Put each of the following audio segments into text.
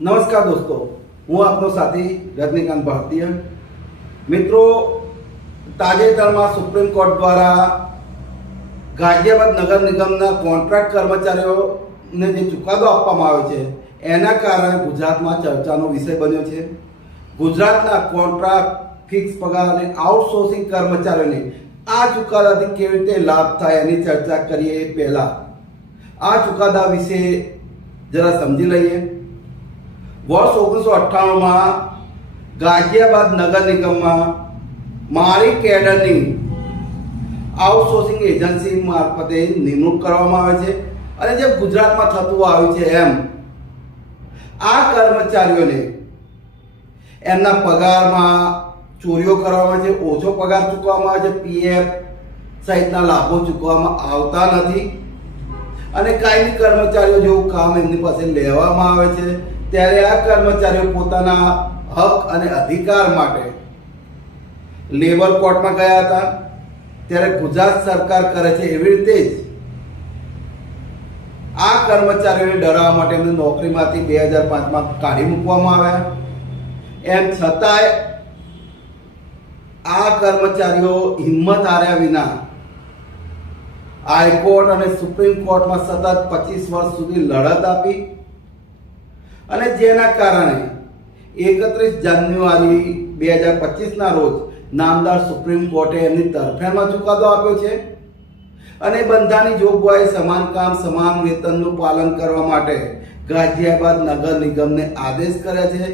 નમસ્કાર દોસ્તો, હું આપનો સાથી રજનીકાંત ભારતીય. મિત્રો, તાજેતરમાં સુપ્રીમ કોર્ટ દ્વારા ગાઝિયાબાદ નગર નિગમના કોન્ટ્રાક્ટ કર્મચારીઓને જે ચુકાદો આપવામાં આવ્યો છે એના કારણે ગુજરાતમાં ચર્ચાનો વિષય બન્યો છે. ગુજરાતના કોન્ટ્રાક્ટ, ફિક્સ પગાર અને આઉટસોર્સિંગ કર્મચારીઓને આ ચુકાદાથી કેવી રીતે લાભ થાય એની ચર્ચા કરીએ. એ પહેલા આ ચુકાદા વિશે જરા સમજી લઈએ. વર્ષ 1998માં ગાઝિયાબાદ નગર નિગમમાં મારી કેડરની આઉટસોર્સિંગ એજન્સી મારફતે નિમણૂક કરવામાં આવે છે અને જે ગુજરાતમાં થતું આવ્યું છે એમ આ કર્મચારીઓને એમના પગારમાં ચોરીઓ કરવામાં આવે છે, ઓછો પગાર ચૂકવવામાં આવે છે, પીએફ સહિતના લાભો ચૂકવવામાં આવતા નથી અને કાયમી કર્મચારીઓ જેવું કામ એમની પાસે લેવામાં આવે છે. ત્યારે આ કર્મચારીઓ પોતાના હક અને અધિકાર માટે લેબર કોર્ટમાં ગયા હતા. ત્યારે ગુજરાત સરકાર કરે છે એવી રીતે જ આ કર્મચારીઓને ડરાવવા માટે એમને નોકરીમાંથી 2005માં કાઢી મૂકવામાં આવ્યા. એમ છતાંય આ કર્મચારીઓ હિંમત હાર્યા વિના હાઈકોર્ટ અને સુપ્રીમ કોર્ટમાં સતત 25 વર્ષ સુધી લડત આપી અને જેના કારણે 31 જાન્યુઆરી 2025ના રોજ નામદાર સુપ્રીમ કોર્ટે એમની તરફેણમાં ચુકાદો આપ્યો છે અને બંધારણની જોગવાઈ સમાન કામ સમાન વેતનનું પાલન કરવા માટે ગાઝિયાબાદ નગર નિગમને આદેશ કર્યા છે.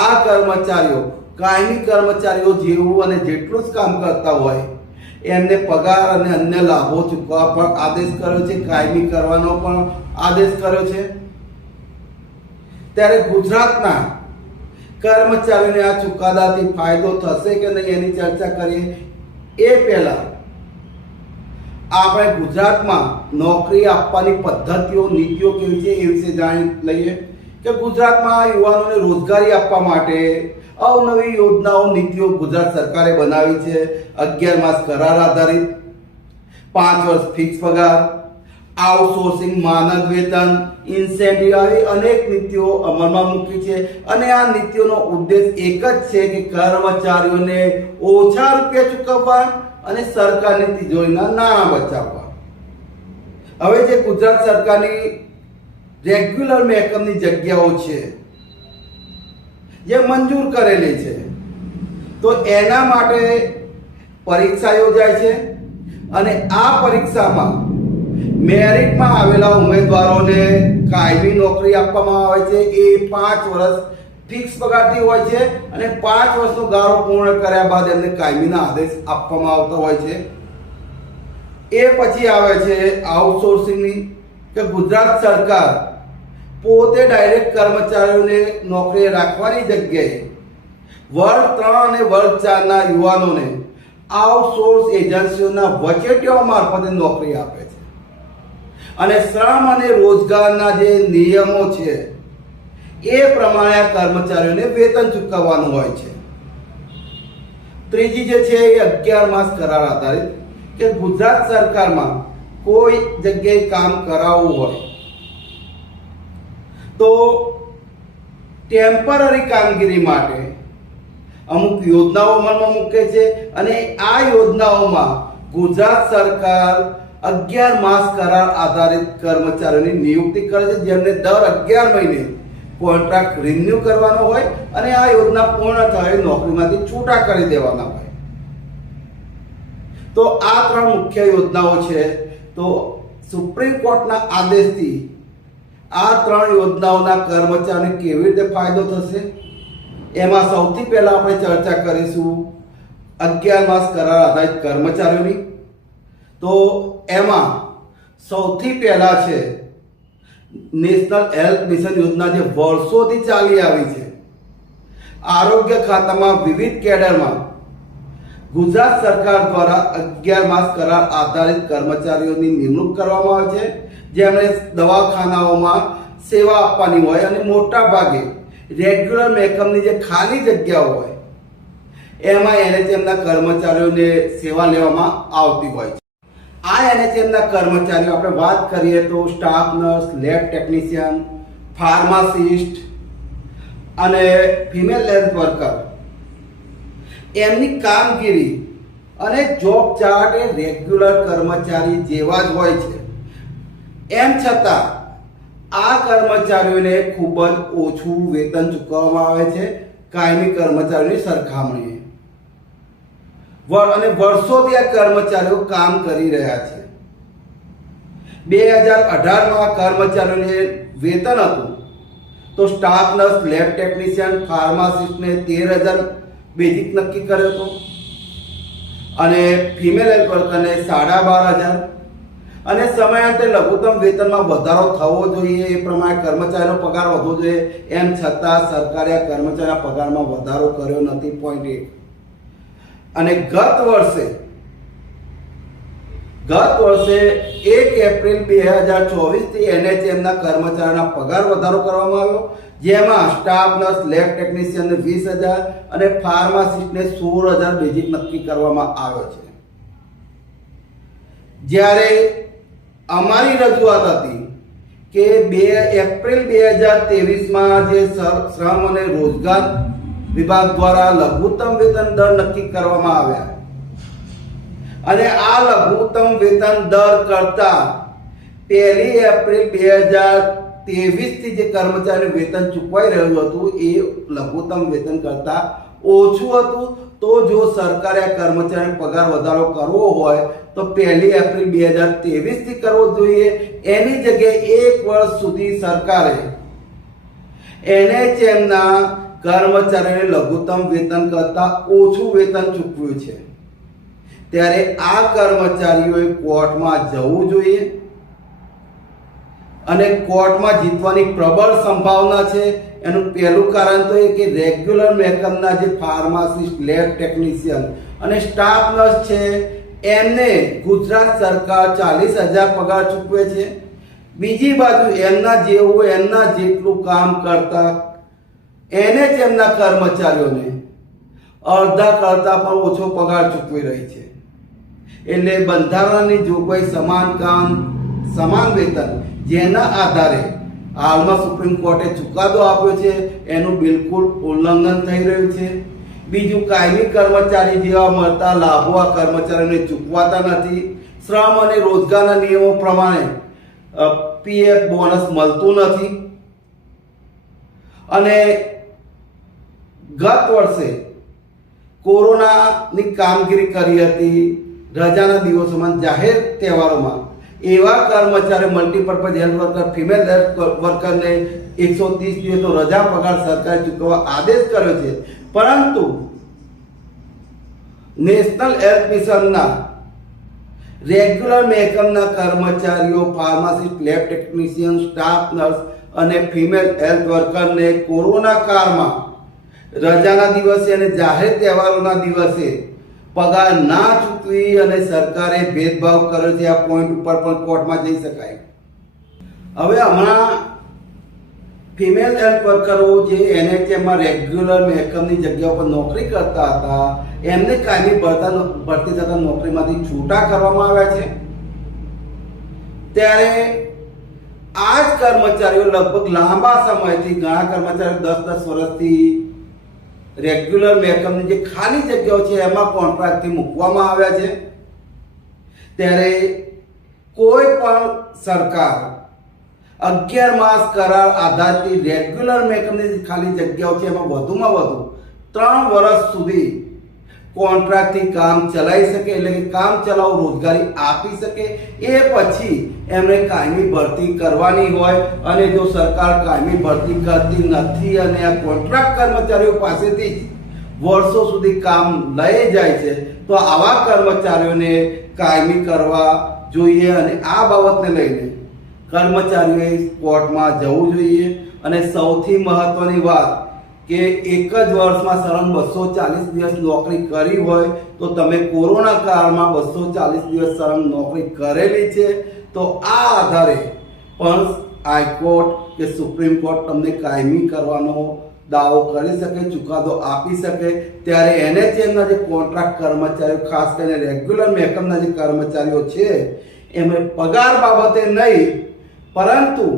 આ કર્મચારીઓ કાયમી કર્મચારીઓ જેવું અને જેટલું જ કામ કરતા હોય એમને પગાર અને અન્ય લાભો ચૂકવવા પણ આદેશ કર્યો છે, કાયમી કરવાનો પણ આદેશ કર્યો છે. ત્યારે ગુજરાતના કર્મચારીઓને આ ચુકાદાથી ફાયદો થશે કે નહીં એની ચર્ચા કરીએ. એ પહેલા આપણે ગુજરાતમાં નોકરી આપવાની પદ્ધતિઓ, નીતિઓ કેવી છે એ વિશે જાણી લઈએ કે ગુજરાતમાં યુવાનોને રોજગારી આપવા માટે અવનવી યોજનાઓ, નીતિઓ ગુજરાત સરકારે બનાવી છે. 11 માસ કરાર આધારિત, 5 વર્ષ ફિક્સ પગાર, આઉટસોર્સિંગ માનક વેતન, ઇન્સેન્ટિવ આવી અનેક નીતિઓ અમલમાં મૂકી છે અને આ નીતિઓનો ઉદ્દેશ એક જ છે કે કર્મચારીઓને ઓછા રૂપિયા ચૂકવવા અને સરકારની તિજોરીના નાણાં બચાવવા. હવે જે ગુજરાત સરકારની રેગ્યુલર મહેકમની જગ્યાઓ છે જે મંજૂર કરેલી છે તો એના માટે પરીક્ષા યોજાય છે અને આ પરીક્ષામાં મેરિટમાં આવેલા ઉમેદવારોને કાયમી નોકરી આપવામાં આવે છે. એ 5 વર્ષ ફિક્સ પગારથી હોય છે અને 5 વર્ષનો ગાળો પૂર્ણ કર્યા બાદ એમને કાયમીના આદેશ આપવામાં આવતા હોય છે. એ પછી આવે છે આઉટસોર્સિંગની કે ગુજરાત સરકાર પોતે ડાયરેક્ટ કર્મચારીઓને નોકરીએ રાખવાની જગ્યાએ વર્ગ 3 અને વર્ગ 4ના યુવાનોને આઉટસોર્સ એજન્સીઓના વચેટીઓ મારફતે નોકરી આપે છે અને શ્રમ અને રોજગારના જે નિયમો છે એ પ્રમાણે આ કર્મચારીઓને વેતન ચૂકવવાનું હોય છે. ત્રીજી જે છે એ 11 માસ કરાર આધારિત કે ગુજરાત સરકારમાં કોઈ જગ્યાએ કામ કરાવવું હોય તો ટેમ્પરરી કામગીરી માટે અમુક યોજનાઓ અમલમાં મૂકે છે અને આ યોજનાઓમાં ગુજરાત સરકાર 11 માસ કરાર આધારિત કર્મચારીઓની નિયુક્તિ કરે છે જેમને દર 11 મહિને કોન્ટ્રાક્ટ રિન્યુ કરવાનો હોય અને આ યોજના પૂર્ણ થાય નોકરીમાંથી છૂટા કરી દેવાના હોય. તો આ 3 મુખ્ય યોજનાઓ છે. તો સુપ્રીમ કોર્ટના આદેશથી આ 3 યોજનાઓના કર્મચારીઓને કેવી રીતે ફાયદો થશે એમાં સૌથી પહેલા આપણે ચર્ચા કરીશું 11 માસ કરાર આધારિત કર્મચારીઓની. તો એમાં સૌથી પહેલા છે નેશનલ હેલ્થ મિશન યોજના જે વર્ષોથી ચાલી આવી છે. આરોગ્ય ખાતામાં વિવિધ કેડરમાં ગુજરાત સરકાર દ્વારા 11 માસ કરાર આધારિત કર્મચારીઓની નિમણૂક કરવામાં આવે છે જેમણે દવાખાનાઓમાં સેવા આપવાની હોય અને મોટા ભાગે રેગ્યુલર મહેકમની જે ખાલી જગ્યાઓ હોય એમાં એનએચએમના કર્મચારીઓને સેવા લેવામાં આવતી હોય છે. આ એનએચએમના કર્મચારીઓ આપણે વાત કરીએ તો staff nurse, lab technician, pharmacist અને ફિમેલ હેલ્થ વર્કર એમની કામગીરી અને જોબ ચાર્ટ એ રેગ્યુલર કર્મચારી જેવા જ હોય છે. એમ છતાં આ કર્મચારીઓને ખૂબ જ ઓછું વેતન ચૂકવવામાં આવે છે કાયમી કર્મચારીઓની સરખામણીએ. અને વર્ષોથી આ કર્મચારીઓ કામ કરી રહ્યા છે. 2018માં કર્મચારીઓને વેતન હતું તો સ્ટાફ નર્સ, લેબ ટેકનિશિયન, ફાર્માસિસ્ટને 13,000 બેઝિક નક્કી કર્યો હતો અને ફિમેલ હેલ્થ વર્કરને 12,500. અને સમયાંતરે લઘુત્તમ વેતનમાં વધારો થવો જોઈએ, એ પ્રમાણે કર્મચારીનો પગાર વધવો જોઈએ. એમ છતાં સરકારે આ કર્મચારીના પગારમાં વધારો કર્યો નથી. પોઈન્ટ 1. અને ગત વર્ષે 1 એપ્રિલ 2024 થી એનએચએમના કર્મચારીના પગાર વધારો કરવામાં આવ્યો, જેમાં સ્ટાફ નર્સ, લેબ ટેકનિશિયનને 20,000 અને ફાર્માસિસ્ટને 16,000 બેઝિક નક્કી કરવામાં આવ્યો છે. જ્યારે અમારી રજૂઆત હતી કે 2 એપ્રિલ 2023માં જે શ્રમ અને રોજગાર વિભાગ દ્વારા લઘુત્તમ વેતન દર નક્કી કરવામાં આવ્યા અને આ લઘુત્તમ વેતન દર કરતા 1 એપ્રિલ 2023 થી જે કર્મચારીને વેતન ચૂકવાઈ રહ્યું હતું એ લઘુત્તમ વેતન કરતા ઓછું હતું. તો જો સરકારે આ કર્મચારીનો પગાર વધારો કરવો હોય તો 1 એપ્રિલ 2023 થી કરવો જોઈએ. એની જગ્યાએ 1 વર્ષ સુધી સરકારે એનએચએમના કર્મચારીઓને લઘુત્તમ વેતન કરતા ઓછું વેતન ચૂકવ્યું છે. ત્યારે આ કર્મચારીઓએ કોર્ટમાં જવું જોઈએ અને કોર્ટમાં જીતવાની પ્રબળ સંભાવના છે. એનું પહેલું કારણ તો એ કે રેગ્યુલર મહેકમના જે ફાર્માસિસ્ટ, લેબ ટેકનિશિયન અને સ્ટાફ નર્સ છે એમને ગુજરાત સરકાર 40,000 પગાર ચૂકવે છે. બીજી બાજુ એમના જેવું, એમના જેટલું કામ કરતા એનએચએમના કર્મચારીઓને અડધા કરતા પણ ઓછો પગાર ચૂકવી રહી છે. એટલે બંધારણની જોગવાઈ સમાન કામ સમાન વેતન, જેના આધારે હાલમાં સુપ્રીમ કોર્ટે ચુકાદો આપ્યો છે, એનું બિલકુલ ઉલ્લંઘન થઈ રહ્યું છે. બીજું, કાયમી કર્મચારી જેવા મળતા લાભો આ કર્મચારીઓને ચૂકવાતા નથી. શ્રમ અને રોજગારના નિયમો પ્રમાણે પીએફ બોનસ મળતું નથી. અને ગત વર્ષે કોરોનાની કામગીરી કરી હતી, રજાના દિવસોમાં, જાહેર તહેવારોમાં એવા કર્મચારી, multipurpose health worker, female health વર્કરને 130 દિવસનો રજા પગાર સરકારે ચૂકવવા આદેશ કર્યો છે. પરંતુ નેશનલ હેલ્થ મિશનના રેગ્યુલર મહેકમના કર્મચારીઓ, pharmacist, lab technician, staff nurse અને ફિમેલ હેલ્થ વર્કરને કોરોના કાળમાં રજાના દિવસે અને જાહેર તહેવારોના દિવસે પગાર ના ચૂકવી અને સરકારે ભેદભાવ કર્યો છે. આ પોઈન્ટ ઉપર પણ કોર્ટમાં જઈ શકાય. હવે હમણાં ફિમેલ હેલ્થ વર્કરો જે એનએચએમમાં રેગ્યુલર મહેકમની જગ્યા પર નોકરી કરતા હતા એમને કાયમી ભરતી થતા નોકરીમાંથી છૂટા કરવામાં આવ્યા છે. ત્યારે આ જ કર્મચારીઓ લગભગ લાંબા સમયથી, ઘણા કર્મચારીઓ 10-10 વર્ષથી રેગ્યુલર મહેકમની જે ખાલી જગ્યાઓ છે એમાં કોન્ટ્રાક્ટથી મૂકવામાં આવ્યા છે. ત્યારે કોઈ પણ સરકાર 11 માસ કરાર આધારથી રેગ્યુલર મહેકમની ખાલી જગ્યાઓ છે એમાં વધુમાં વધુ 3 વર્ષ સુધી કોન્ટ્રાક્ટથી કામ ચલાવી શકે, એટલે કે કામ ચલાવ રોજગારી આપી શકે. એ પછી એમણે કાયમી ભરતી કરવાની હોય અને જો સરકાર કાયમી ભરતી કરતી નથી અને આ કોન્ટ્રાક્ટ કર્મચારીઓ પાસેથી વર્ષો સુધી કામ લઈ જાય છે તો આવા કર્મચારીઓને કાયમી કરવા જોઈએ. અને આ બાબતને લઈને કર્મચારીઓએ કોર્ટમાં જવું જોઈએ. અને સૌથી મહત્વની વાત કે એક જ વર્ષમાં સળંગ 240 દિવસ નોકરી કરી હોય તો તમે કોરોના કાળમાં 240 દિવસ સળંગ નોકરી કરેલી છે તો આ આધારે પણ હાઈકોર્ટ કે સુપ્રીમ કોર્ટ તમને કાયમી કરવાનો દાવો કરી શકે, ચુકાદો આપી શકે. ત્યારે એનએચએમના જે કોન્ટ્રાક્ટ કર્મચારીઓ, ખાસ કરીને રેગ્યુલર મહેકમના જે કર્મચારીઓ છે એમને પગાર બાબતે નહીં પરંતુ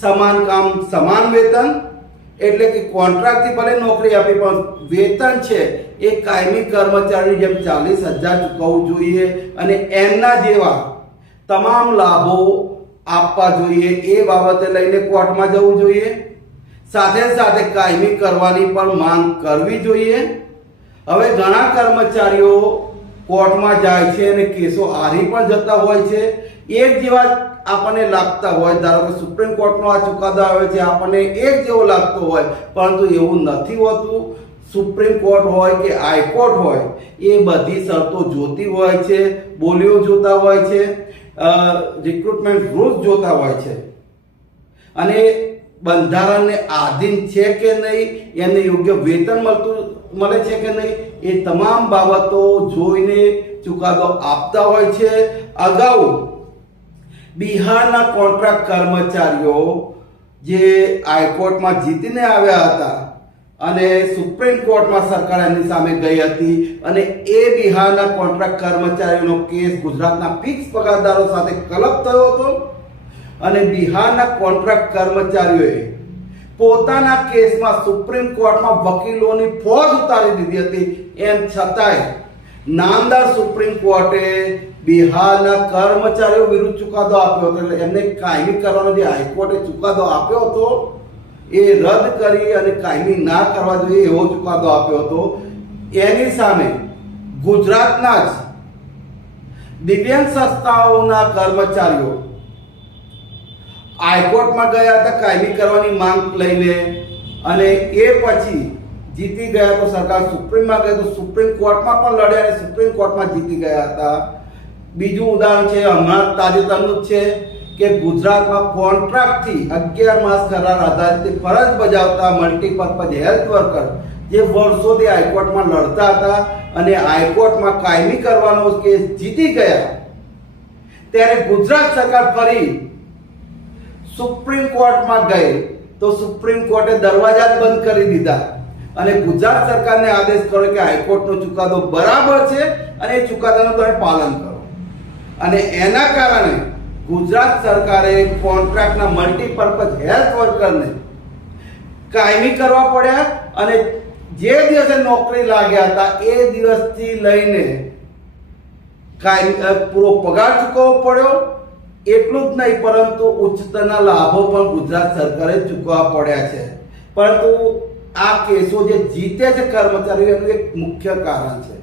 સમાન કામ સમાન વેતન એટલે કે કોન્ટ્રાક્ટથી ભલે નોકરી આપી પણ વેતન છે એ કાયમી કર્મચારીની જેમ 40,000 ચૂકવવું જોઈએ અને એમના જેવા તમામ લાભો આપવા જોઈએ. એ બાબતે લઈને કોર્ટમાં જવું જોઈએ. સાથે સાથે કાયમી કરવાની પણ માંગ કરવી જોઈએ. હવે ઘણા કર્મચારીઓ કોર્ટમાં જાય છે અને કેસો હારી પણ જતા હોય છે. એક જેવા આપણને લાગતા હોય, ધારો કે સુપ્રીમ કોર્ટનો આ ચુકાદો આવે છે, આપણને એક જેવો લાગતો હોય, પરંતુ એવું નથી હોતું. સુપ્રીમ કોર્ટ હોય કે હાઈકોર્ટ હોય, એ બધી શરતો જોતી હોય છે, બોલીઓ જોતા હોય છે, રિક્રુટમેન્ટ રૂલ્સ જોતા હોય છે અને બંધારણને આધીન છે કે નહીં, એમને યોગ્ય વેતન મળે છે કે નહીં, એ તમામ બાબતો જોઈને ચુકાદો આપતા હોય છે. અગાઉ બિહારના કોન્ટ્રાક્ટ કર્મચારીઓ જે હાઈકોર્ટમાં જીતીને આવ્યા હતા અને સુપ્રીમ કોર્ટમાં સરકાર એમની સામે ગઈ હતી અને એ બિહારના કોન્ટ્રાક્ટ કર્મચારીઓનો કેસ ગુજરાતના ફિક્સ પગારદારો સાથે કલબ થયો હતો અને બિહારના કોન્ટ્રાક્ટ કર્મચારીઓએ પોતાના કેસમાં સુપ્રીમ કોર્ટમાં વકીલોની ફોજ ઉતારી દીધી હતી. એમ છતાંય નામદાર સુપ્રીમ કોર્ટે બિહારના કર્મચારીઓ વિરુદ્ધ ચુકાદો આપ્યો હતો. એટલે એમને કાયમી કરવાનો જે હાઈકોર્ટે ચુકાદો આપ્યો હતો એ રદ કરી અને કાયમી ના કરવા જોઈએ એવો ચુકાદો આપ્યો હતો. એની સામે ગુજરાતના જ દિવ્યાંગ સંસ્થાઓના કર્મચારીઓ હાઈકોર્ટમાં ગયા હતા કાયમી કરવાની માંગ લઈને અને એ પછી જીતી ગયા તો સરકાર સુપ્રીમમાં ગઈ તો સુપ્રીમ કોર્ટમાં પણ લડ્યા અને સુપ્રીમ કોર્ટમાં જીતી ગયા હતા. બીજું ઉદાહરણ છે હમણાં તાજેતરનું જ છે કે ગુજરાતમાં કોન્ટ્રાક્ટથી 11 માસ કરાર આધારિત ફરજ બજાવતા મલ્ટીપર્પઝ હેલ્થ વર્કર જે વર્ષોથી હાઈકોર્ટમાં લડતા હતા અને હાઈકોર્ટમાં કાયમી કરવાનો કેસ જીતી ગયા, ત્યારે ગુજરાત સરકાર ફરી સુપ્રીમ કોર્ટમાં ગઈ તો સુપ્રીમ કોર્ટે દરવાજા જ બંધ કરી દીધા અને ગુજરાત સરકારને આદેશ કર્યો કે હાઈકોર્ટનો ચુકાદો બરાબર છે અને એ ચુકાદાનું તમે પાલન કરો. અને એના કારણે ગુજરાત સરકારે કોન્ટ્રાક્ટના મલ્ટીપર્પઝ હેલ્થ વર્કરને કાયમી કરવા પડ્યા અને જે દિવસે નોકરી લાગ્યા હતા એ દિવસથી લઈને પૂરો પગાર ચૂકવવો પડ્યો. એટલું જ નહીં પરંતુ ઉચ્ચતરના લાભો પણ ગુજરાત સરકારે ચૂકવવા પડ્યા છે. પરંતુ આ કેસો જે જીતે છે કર્મચારીઓ એનું એક મુખ્ય કારણ છે.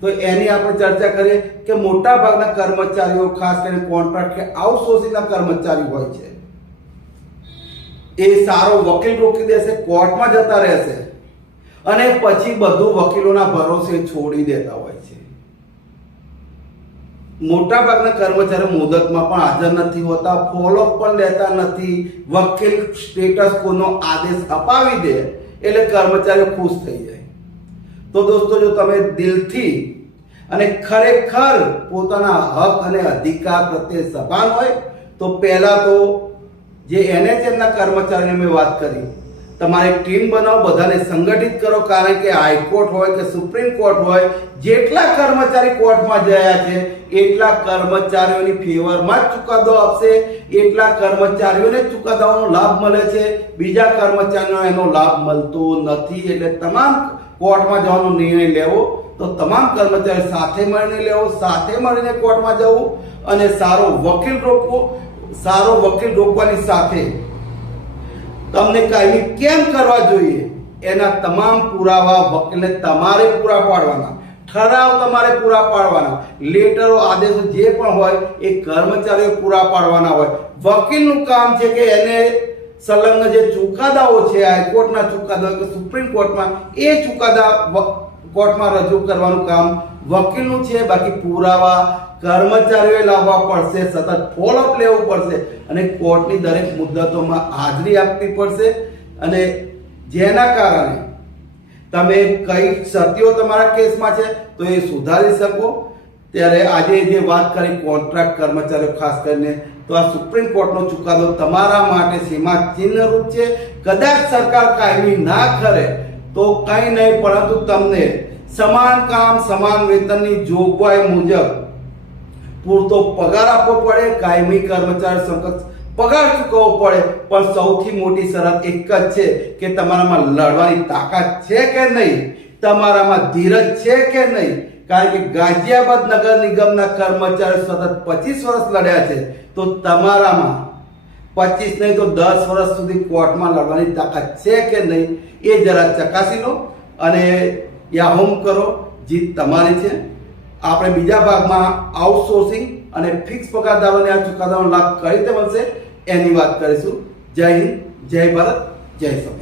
તો એની આપણે ચર્ચા કરીએ કે મોટા ભાગના કર્મચારીઓ ખાસ કરીને કોન્ટ્રાક્ટ કે આઉટસોર્સિંગના કર્મચારી હોય છે, એ સારો વકીલ રોકી દેશે, કોર્ટમાં જતા રહેશે અને પછી બધું વકીલોના ભરોસે છોડી દેતા હોય છે. મોટા ભાગના કર્મચારીઓ મુદતમાં પણ હાજર નથી હોતા, ફોલોઅપ પણ લેતા નથી. વકીલ સ્ટેટસ કોનો આદેશ અપાવી દે એટલે કર્મચારીઓ ખુશ થઈ જાય. તો દોસ્તો, જો તમે દિલથી અને ખરેખર પોતાના હક અને અધિકાર પ્રત્યે સભાન હોય તો પહેલા તો જે NHMના કર્મચારીઓની મેં વાત કરી, તમારે ટીમ બનાવો, બધાને સંગઠિત કરો. કારણ કે હાઈકોર્ટ હોય કે સુપ્રીમ કોર્ટ હોય, જેટલા કર્મચારી કોર્ટમાં ગયા છે એટલા કર્મચારીઓની ફેવરમાં જ ચુકાદો આપશે, એટલા કર્મચારીઓને ચુકાદાઓનો લાભ મળે છે, બીજા કર્મચારીઓને એનો લાભ મળતો નથી. એટલે તમામ કોર્ટમાં જવાનો નિર્ણય લેવો તો તમામ કર્મચારીઓ સાથે મળીને લેવો, સાથે મળીને કોર્ટમાં જવું અને સારો વકીલ રોકવાની સાથે તમને કાયમી કેમ કરવા જોઈએ એના તમામ પુરાવા વકીલને તમારે પૂરા પાડવાના, ઠરાવ તમારે પૂરા પાડવાના, લેટરો આદેશો જે પણ હોય એ કર્મચારીઓ પૂરા પાડવાના હોય. વકીલનું કામ છે કે એને સંલગ્ન જે ચુકાદાઓ છે, હાઈકોર્ટના ચુકાદા કે સુપ્રીમ કોર્ટમાં, એ ચુકાદા કોર્ટમાં રજૂ કરવાનું કામ વકીલનું છે. બાકી પુરાવા કર્મચારીઓએ લાવવા પડશે, સતત ફોલોઅપ લેવું પડશે અને કોર્ટની દરેક મુદ્દતોમાં હાજરી આપવી પડશે. અને જેના કારણે તમે કઈ ક્ષતિઓ તમારા કેસમાં છે તો એ સુધારી શકો. ત્યારે આજે જે વાત કરી કોન્ટ્રાક્ટ કર્મચારીઓ ખાસ કરીને, તો આ સુપ્રીમ કોર્ટનો ચુકાદો તમારા માટે સીમા ચિહ્નરૂપ છે. કદાચ સરકાર કાયમી ના કરે તો કંઈ નહીં, પરંતુ તમને સમાન કામ સમાન વેતનની જોગવાઈ મુજબ પૂરતો પગાર આપવો પડે. કાયમી કર્મચારી સમકક્ષ પગાર ચૂકવવો પડે, પણ સૌથી મોટી શરત એક જ છે કે તમારામાં લડવાની તાકાત છે કે નહીં, તમારામાં ધીરજ છે કે નહીં. કારણ કે ગાઝિયાબાદ નગર નિગમના કર્મચારીઓ સતત 25 વર્ષ લડ્યા છે, તો તમારામાં 25 નહીં તો 10 વર્ષ સુધી કોર્ટમાં લડવાની તાકાત છે કે નહીં એ જરા ચકાસી લો અને યાહોમ કરો. જીત તમારી છે. આપણે બીજા ભાગમાં આઉટસોર્સિંગ અને ફિક્સ પગારદારોને આ ચુકાદાનો લાભ કઈ રીતે મળશે એની વાત કરીશું. જય હિન્દ, જય ભારત, જય સૌ.